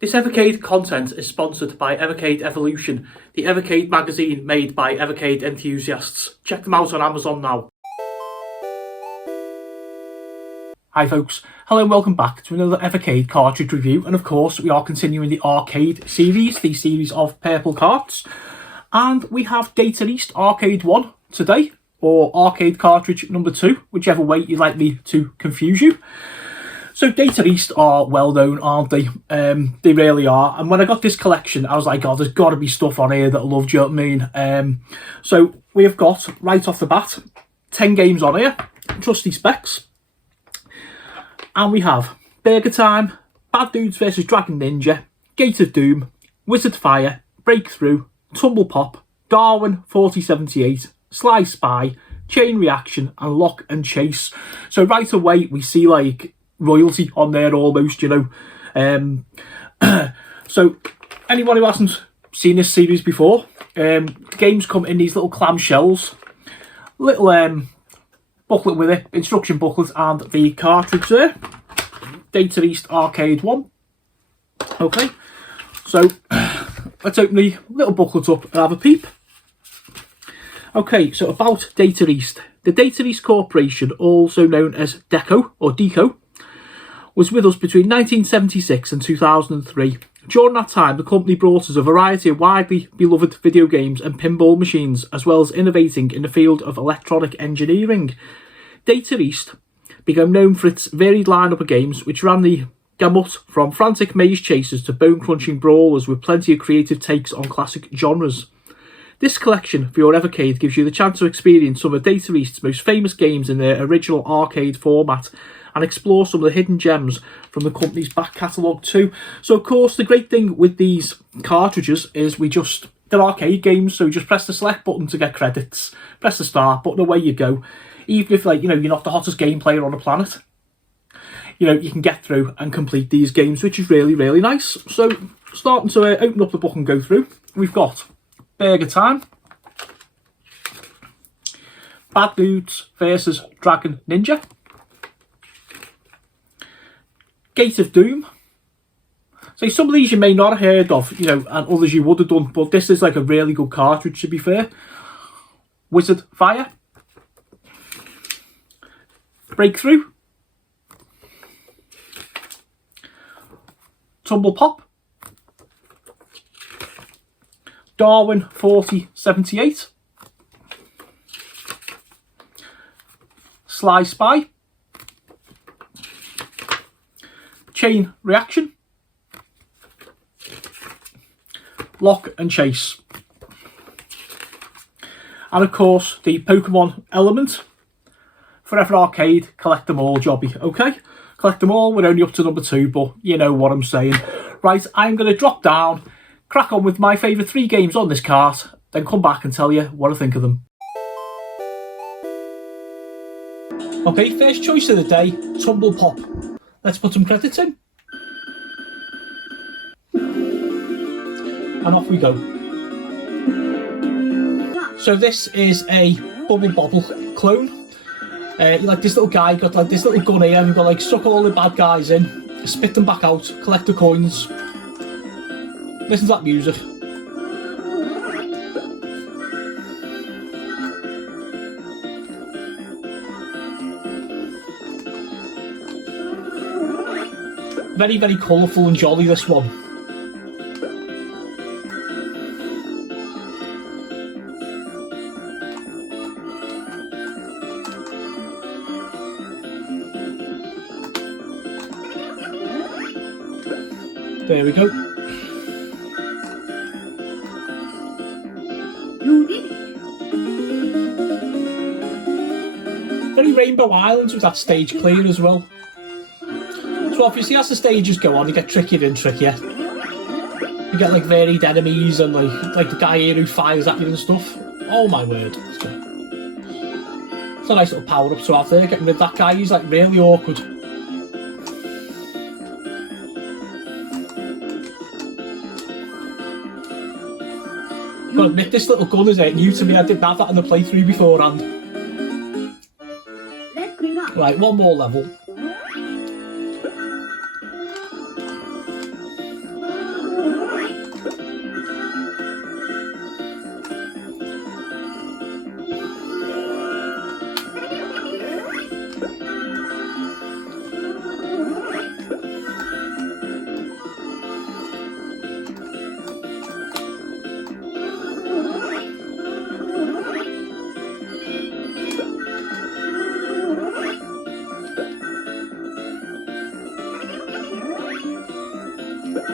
This Evercade content is sponsored by Evercade Evolution, the Evercade magazine made by Evercade enthusiasts. Check them out on Amazon now. Hi folks, hello and welcome back to another Evercade Cartridge review, and of course we are continuing the arcade series, the series of purple carts, and we have Data East Arcade 1 today, or Arcade Cartridge number 2, whichever way you'd like me to confuse you. So Data East are well known, aren't they? They really are. And when I got this collection, I was like, oh, there's got to be stuff on here that I love, do you know what I mean? So we have got, right off the bat, 10 games on here, trusty specs. And we have Burger Time, Bad Dudes vs Dragon Ninja, Gate of Doom, Wizard Fire, Breakthrough, Tumble Pop, Darwin 4078, Sly Spy, Chain Reaction, and Lock and Chase. So right away we see like royalty on there almost, you know. So anyone who hasn't seen this series before, games come in these little clam shells, little booklet with it, instruction booklet, and the cartridge there. Data East Arcade 1. Okay, so let's open the little booklet up and have a peep. Okay, so about Data East. The Data East Corporation, also known as Deco or Deco, was with us between 1976 and 2003. During that time, the company brought us a variety of widely beloved video games and pinball machines, as well as innovating in the field of electronic engineering. Data East became known for its varied lineup of games, which ran the gamut from frantic maze chasers to bone-crunching brawlers with plenty of creative takes on classic genres. This collection for your Evercade gives you the chance to experience some of Data East's most famous games in their original arcade format, and explore some of the hidden gems from the company's back catalogue too. So of course the great thing with these cartridges is they're arcade games, so you just press the select button to get credits, press the start button, away you go. Even if, like, you know, you're not the hottest game player on the planet, you know, you can get through and complete these games, which is really, really nice. So starting to open up the book and go through, we've got Burger Time, Bad Dudes vs Dragon Ninja, Gate of Doom. So some of these you may not have heard of, you know, and others you would have done, but this is like a really good cartridge, to be fair. Wizard Fire, Breakthrough, Tumble Pop, Darwin 4078, Sly Spy, Chain Reaction, Lock and Chase, and of course the Pokemon element. Forever Arcade, collect them all jobby, okay? Collect them all, we're only up to number 2, but you know what I'm saying. Right, I'm going to drop down, crack on with my favourite 3 games on this cart, then come back and tell you what I think of them. Okay, first choice of the day, Tumble Pop. Let's put some credits in. And off we go. So this is a Bubble Bobble clone. Like this little guy got like this little gun here and got like suck all the bad guys in, spit them back out, collect the coins. Listen to that music. Very, very colourful and jolly, this one. There we go. Very Rainbow Islands with that stage clear as well. So obviously as the stages go on, they get trickier and trickier. You get like varied enemies and like the guy here who fires at you and stuff. Oh my word. It's a nice little power up to have there, getting rid of that guy, he's like really awkward. Gotta admit, this little gun is new to me, I didn't have that in the playthrough beforehand. Right, one more level.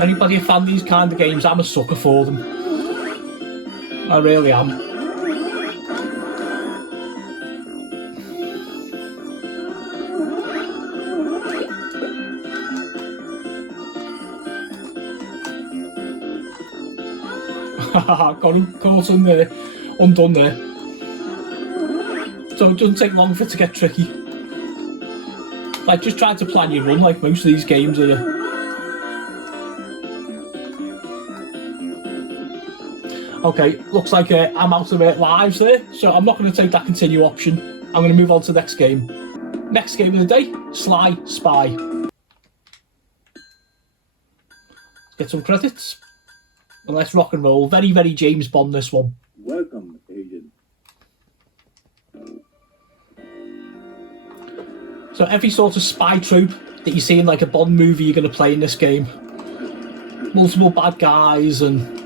Anybody a fan of these kind of games, I'm a sucker for them. I really am. Got him caught on there, undone there. So it doesn't take long for it to get tricky. Like, just try to plan your run like most of these games are. Okay, looks like I'm out of lives there, so I'm not going to take that continue option. I'm going to move on to the next game. Next game of the day, Sly Spy. Let's get some credits. And let's rock and roll. Very, very James Bond, this one. Welcome, agent. So every sort of spy trope that you see in like a Bond movie, you're going to play in this game. Multiple bad guys and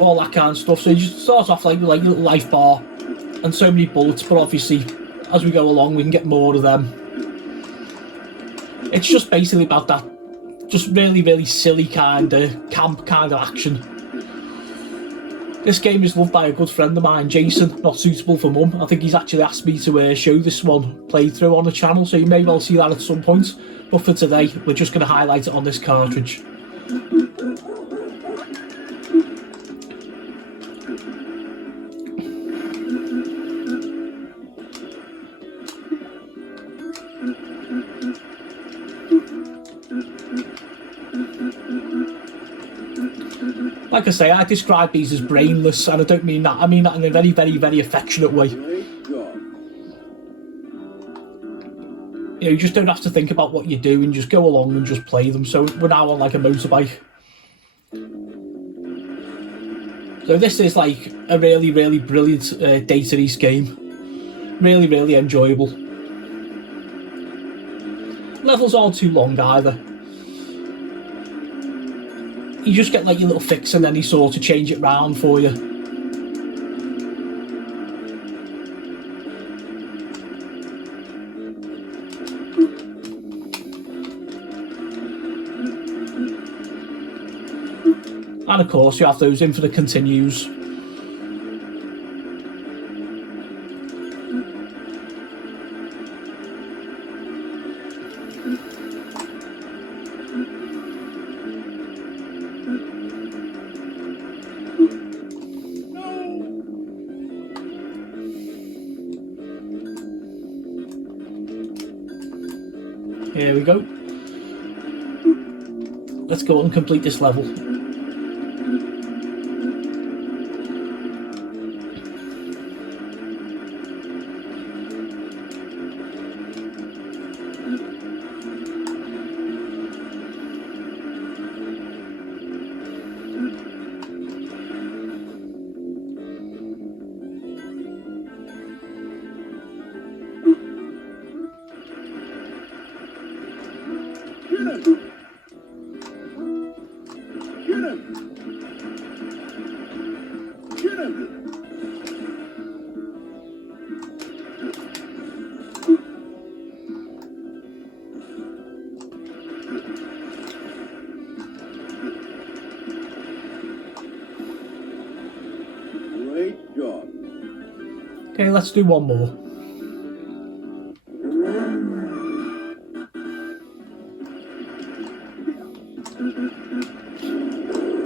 all that kind of stuff. So you just start off like with like a little life bar and so many bullets, but obviously as we go along we can get more of them. It's just basically about that just really, really silly kind of camp kind of action. This game is loved by a good friend of mine, Jason, not suitable for mum. I think he's actually asked me to show this one played through on the channel, so you may well see that at some point. But for today, we're just going to highlight it on this cartridge. Like I say, I describe these as brainless, and I don't mean that. I mean that in a very, very, very affectionate way. You know, you just don't have to think about what you do and just go along and just play them. So we're now on like a motorbike. So this is like a really, really brilliant data east game. Really, really enjoyable. Levels aren't too long either. You just get like your little fix and then he sort of change it round for you. And of course you have those infinite continues. Here we go. Let's go and complete this level. Great job. Okay, let's do one more.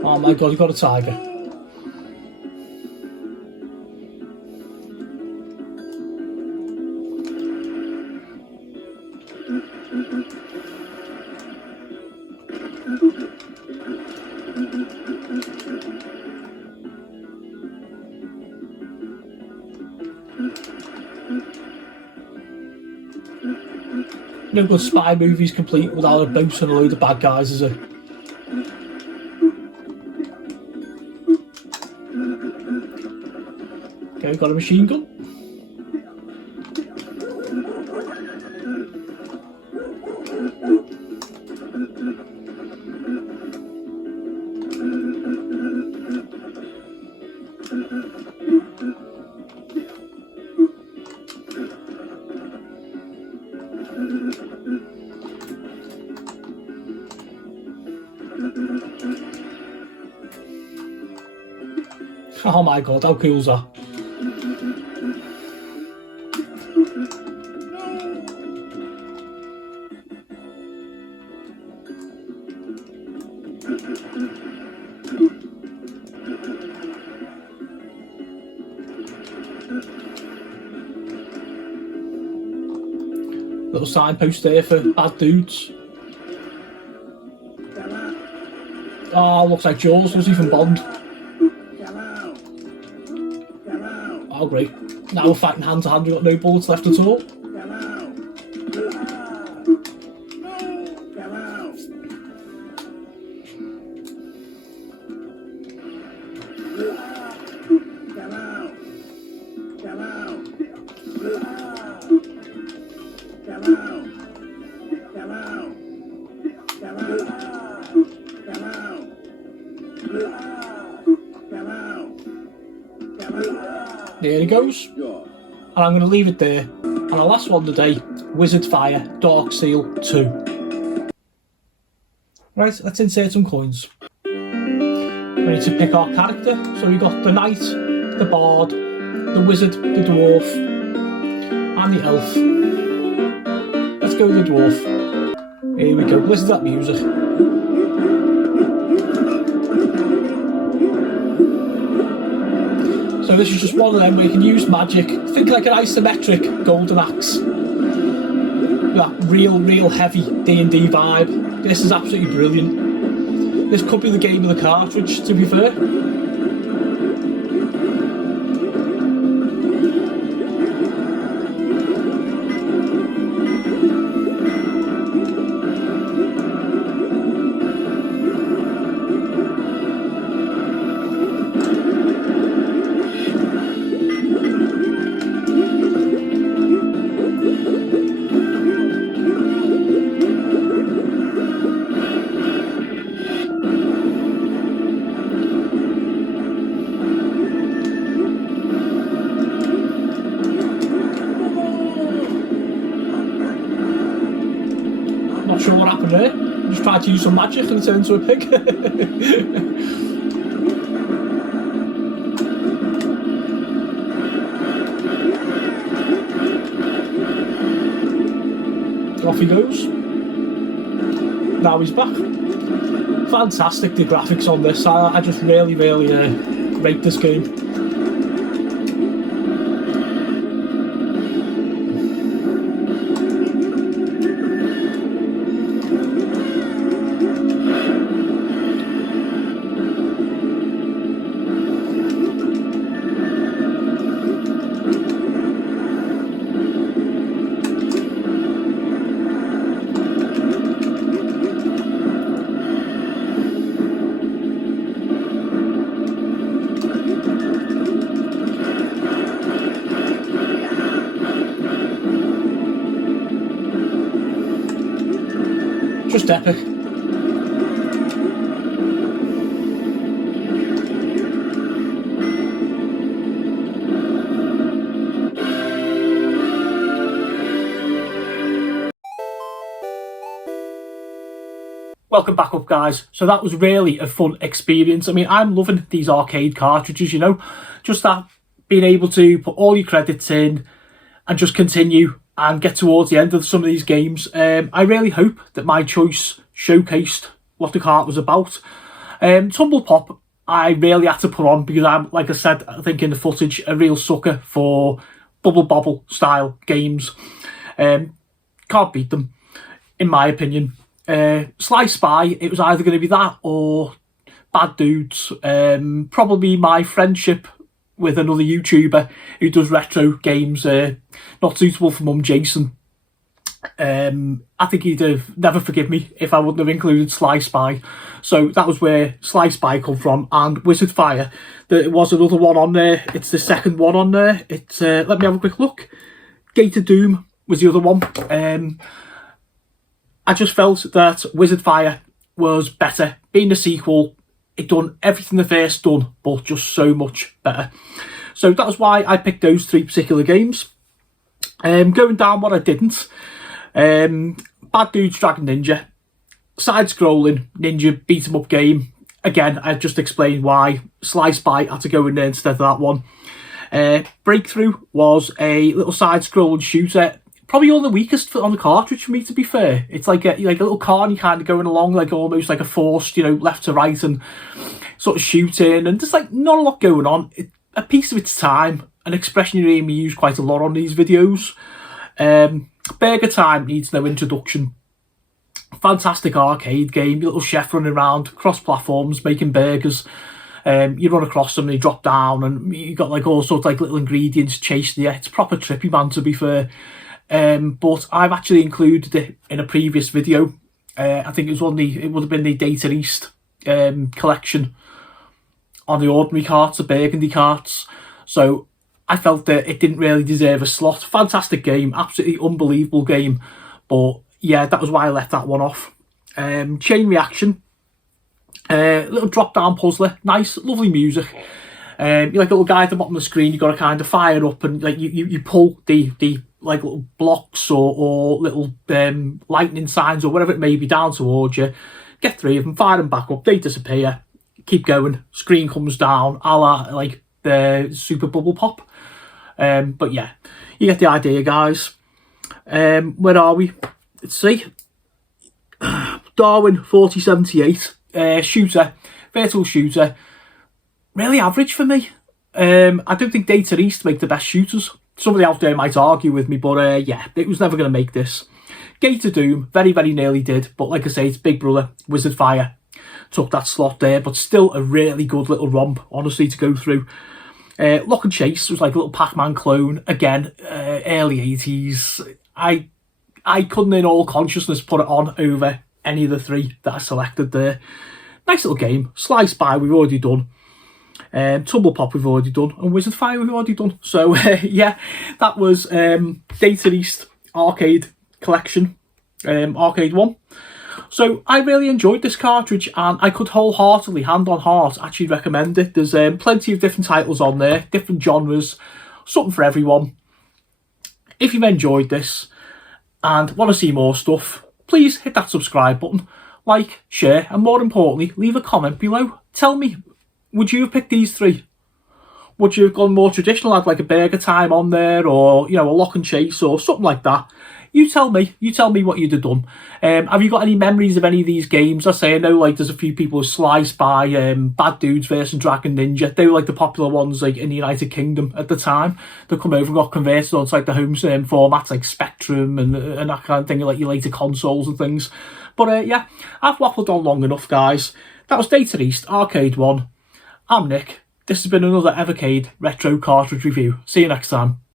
Oh my god, you got a tiger. No good spy movies complete without a boat and a load of bad guys, is it? Okay, we've got a machine gun. Oh my god, how cool is that? Little signpost there for bad dudes. Oh, looks like Jaws, was even Bond. Oh great. Now we're fighting hand to hand, we've got no bullets left at all. There he goes. And I'm going to leave it there. And our last one today, Wizard Fire Dark Seal 2. Right, let's insert some coins. We need to pick our character. So we got the knight, the bard, the wizard, the dwarf, and the elf. Let's go with the dwarf. Here we go. Listen to that music. So this is just one of them where you can use magic. Think like an isometric golden axe. That real heavy D&D vibe. This is absolutely brilliant. This could be the game of the cartridge, to be fair. Not sure what happened there. I just tried to use some magic and it turned into a pig. Off he goes. Now he's back. Fantastic, the graphics on this. I just really rate this game. Just epic. Welcome back up, guys. So that was really a fun experience. I mean, I'm loving these arcade cartridges, you know, just that being able to put all your credits in and just continue and get towards the end of some of these games. I really hope that my choice showcased what the cart was about. Tumble Pop, I really had to put on because I'm, like I said, I think in the footage, a real sucker for Bubble Bobble style games. Can't beat them, in my opinion. Sly Spy, it was either going to be that or Bad Dudes. Probably my friendship with another YouTuber who does retro games, not suitable for Mum Jason. I think he'd have never forgive me if I wouldn't have included Sly Spy. So that was where Sly Spy come from. And Wizard Fire, there was another one on there. It's the second one on there. It's let me have a quick look. Gate of Doom was the other one. I just felt that Wizard Fire was better. Being a sequel, it done everything the first done, but just so much better. So that was why I picked those three particular games. Going down what I didn't. Bad Dudes Dragon Ninja. side-scrolling ninja beat-em-up game. Again, I've just explained why Sly Spy had to go in there instead of that one. Breakthrough was a little side-scrolling shooter. Probably all the weakest on the cartridge for me, to be fair. It's like a little car and you're kind of going along like almost like a forced, left to right and sort of shooting, and just like not a lot going on. A piece of its time, an expression you hear me use quite a lot on these videos. Burger Time needs no introduction. Fantastic arcade game. Your little chef running around cross platforms making burgers. You run across them, they drop down, and you got like all sorts of like little ingredients chasing you. It's proper trippy, man, to be fair. But I've actually included it in a previous video. I think it would have been the Data East collection on the ordinary carts, the burgundy carts. So I felt that it didn't really deserve a slot. Fantastic game, absolutely unbelievable game. But yeah, that was why I left that one off. Chain Reaction, little drop-down puzzler, nice, lovely music. You're like a little guy at the bottom of the screen. You got to kind of fire up and like you pull the like little blocks or little lightning signs or whatever it may be down towards you. Get 3 of them, fire them back up. They disappear. Keep going. Screen comes down, a la like the Super Bubble Pop. But yeah, you get the idea, guys. Where are we? Let's see. Darwin 4078 shooter, virtual shooter. Really average for me. I don't think Data East make the best shooters. Somebody out there might argue with me, but yeah, it was never going to make this. Gate of Doom, very, very nearly did. But like I say, it's Big Brother, Wizard Fire took that slot there, but still a really good little romp, honestly, to go through. Lock and Chase was like a little Pac-Man clone. Again, early 80s. I couldn't in all consciousness put it on over any of the 3 that I selected there. Nice little game. Sly Spy we've already done. Tumble Pop we've already done, and Wizard Fire we've already done. So yeah, that was Data East Arcade Collection, Arcade 1. So I really enjoyed this cartridge, and I could wholeheartedly, hand on heart, actually recommend it. There's plenty of different titles on there, different genres, something for everyone. If you've enjoyed this and want to see more stuff, please hit that subscribe button, like, share, and more importantly, leave a comment below. Tell me, would you have picked these 3? Would you have gone more traditional, had like a Burger Time on there, or a Lock and Chase or something like that? You tell me what you'd have done. Have you got any memories of any of these games? I know like there's a few people with Sly Spy, Bad Dudes versus Dragon Ninja. They were like the popular ones like in the United Kingdom at the time. They come over and got converted onto like the home formats like Spectrum and that kind of thing, like your later consoles and things. But yeah, I've waffled on long enough, guys. That was Data East Arcade 1. I'm Nick. This has been another Evercade Retro Cartridge Review. See you next time.